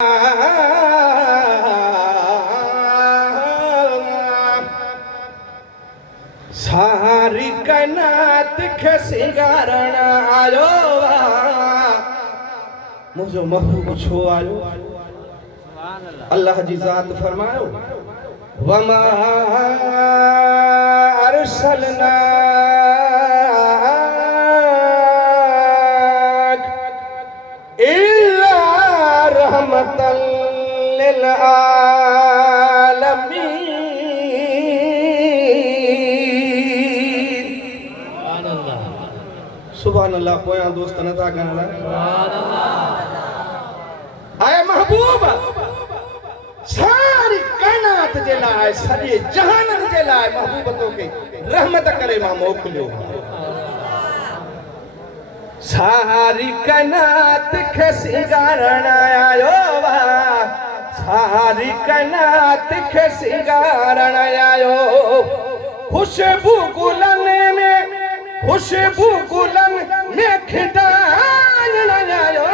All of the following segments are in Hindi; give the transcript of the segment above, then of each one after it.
सारी कायनात खे सिंगारण आयो मुझो महबूब छो आयो। अल्लाह जी ज़ात फरमायो वमा अरसलना इल्ला रहमतल लिल आलमीन। सुभान अल्लाह। पोया दोस्त नथा कहना आए महबूब सारी कायनात जे लाए सॼे जहान जे लाए महबूब तोखे रहमत करे मां मोकिलियो। सारी कायनात खे सिंगारण आयो सारी कायनात खे सिंगारण आयो। खुशबू गुलन में खुशबू गुलन में खिडारण आयो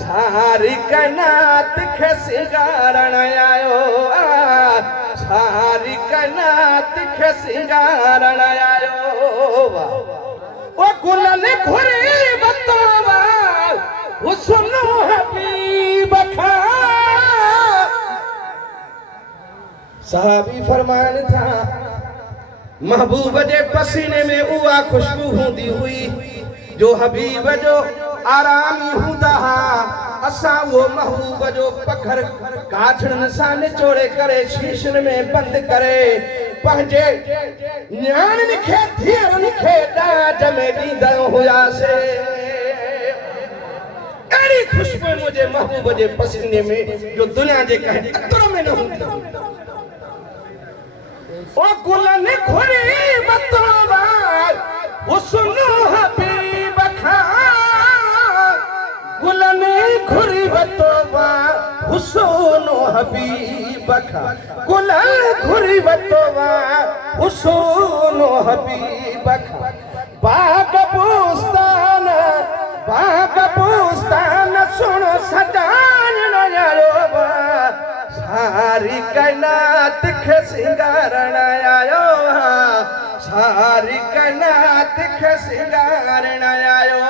सारी कायनात खे सिंगारण आयो सारी कायनात खे सिंगारण आयो। वो गुलन घुरी बतवा हुस्न हबीब खा। सहाबी फरमान था महबूब जे पसीने में उहा खुशबू होंदी हुई जो हबीब जो आरामी हूंदा हा। असां वो महबूब जो पखर काछड़न सां निचोड़े करे शीशन में बंद करे पंहिंजे न्याणियुनि खे धीअरुनि खे ॾाज में ॾींदा हुआसीं। अहिड़ी खुशबू मुंहिंजे महबूब जे पसीने में जो दुनिया जे कंहिं अतर में न हूंदी। ओ गुलन घुरी बतवा हुस्न हबीब खा। गुलन घुरी बतवा हुस्न हबीब खा। गुलन घुरी बतवा हुस्न हबीब खा। बाग बुस्तान सुन सजान आयो सारी कायनात खे सिंगारण आयो सारी कायनात खे सिंगारण आयो।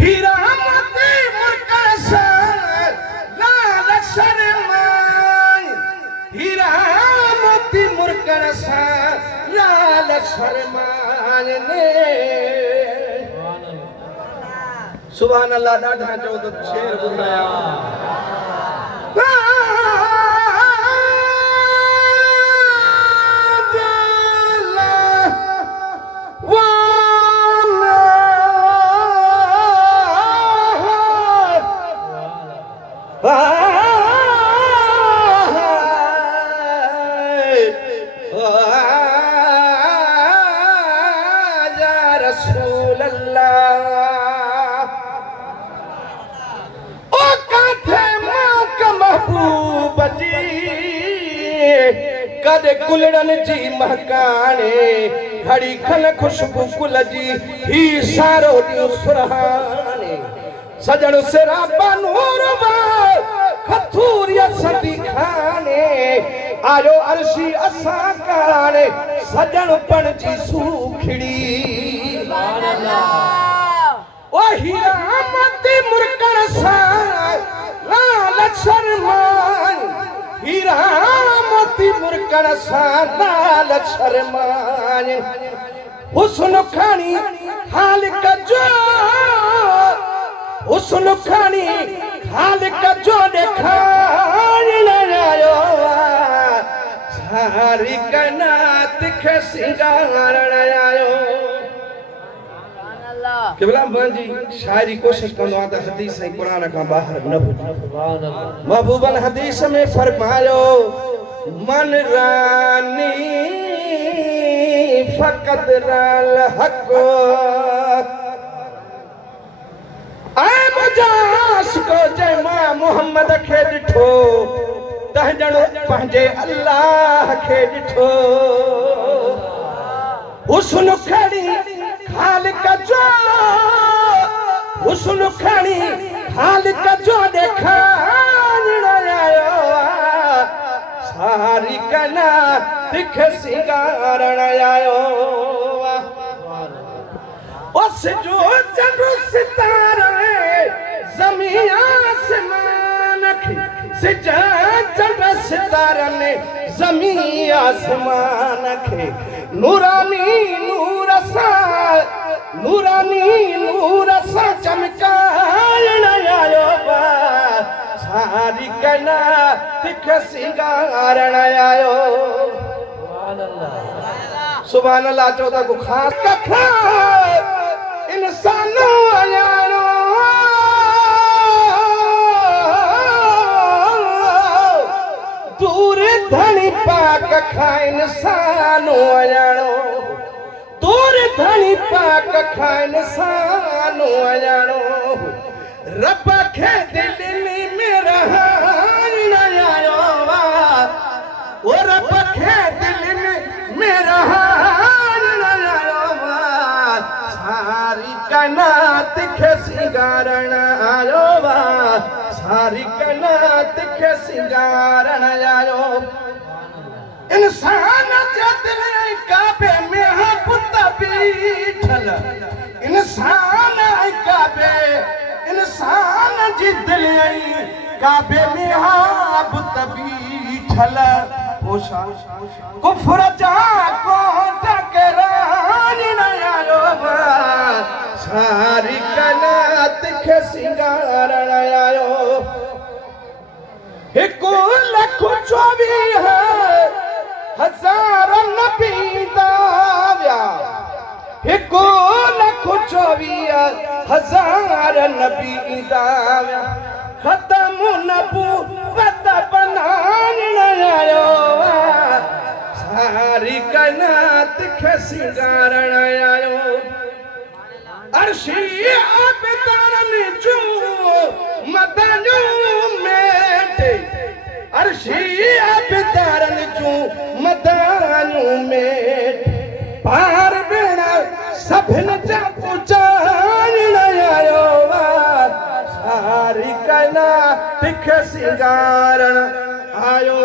हीरा मोती मुर्कण सां लाल शर्माए हीरा मोती मुर्कण सां लाल शर्माए ने। सुभान अल्लाह। ॾाढा चओ त शेर ॿुधाया। रसूल अल्लाह ओ काथे मां महबूब जी कद कुलड़न जी महकाने घड़ी खन खुशबू कुल जी ही सारो ॾींहुं सुरहाने। सजण सिराबा नूर खथूरिया सदी खाने आयो अर्शी असां काने सजण पण जी सूखड़ी। ओ हीरा मोती मुर्कण सां लाल शर्मान हीरा मोती मुर्कण सां लाल शर्मान। हुस्न खानी खालिक जो हुस्न खानी खालिक जो ॾेखारण आयो सारी कायनात खे सिंगारण आयो। केवला मुंहिंजी शायरी कोशिश कंदो आहियां त हदीस ऐं क़ुरान खां ॿाहिरि न वञा। महबूबन हदीस में फरमायो मन रानी फ़क़त राल हक़ ऐं मुजास को जंहिं मां मोहम्मद खे ॾिठो तंहिं ॼण पंहिंजे अल्लाह खे ॾिठो। हुस्न खणी खालिक जो हुस्न खणी खालिक जो ॾेखारण आयो सारी कना तिख सिंगारण आयो उस जो चंड सितारे ज़मीन आसमान खे सिजा चंड सितारे ने ज़मीन आसमान खे नूरानी नूर सा चमकारण आयो सारी कना तिख सिंगारण आयो सुभान अल्लाह चौथा को खास कखा इंसानो अयानो दूर धनी पाक खा इंसानो अयानो दूर धनी पाक खा इंसानो अयानो रब खे दिल में रहन आयो ओ रब खे दिल में रहन आयो सारी कना तिख सिंगारण आयो सारी कना तिख सिंगारण आयो इंसान जो दिल काबे में पुत बीठल इंसान जी दिल काबे में पुत बीठल कुफर जा को टकरान आयो सारी कना तिख सिंगारण आयो 1,24,000 नबी दाव्या 1,24,000 नबी दाव्या खत्म नबूवत बनान आयो सारी कना तिख सिंगारण आयो अर्शी आबिदान जो मदनू मेटे अर्शी आबिदान जो मदनू मेटे पार बेड़ा सभिन जा पुचान आयो सारी कना तिख सिंगारण आयो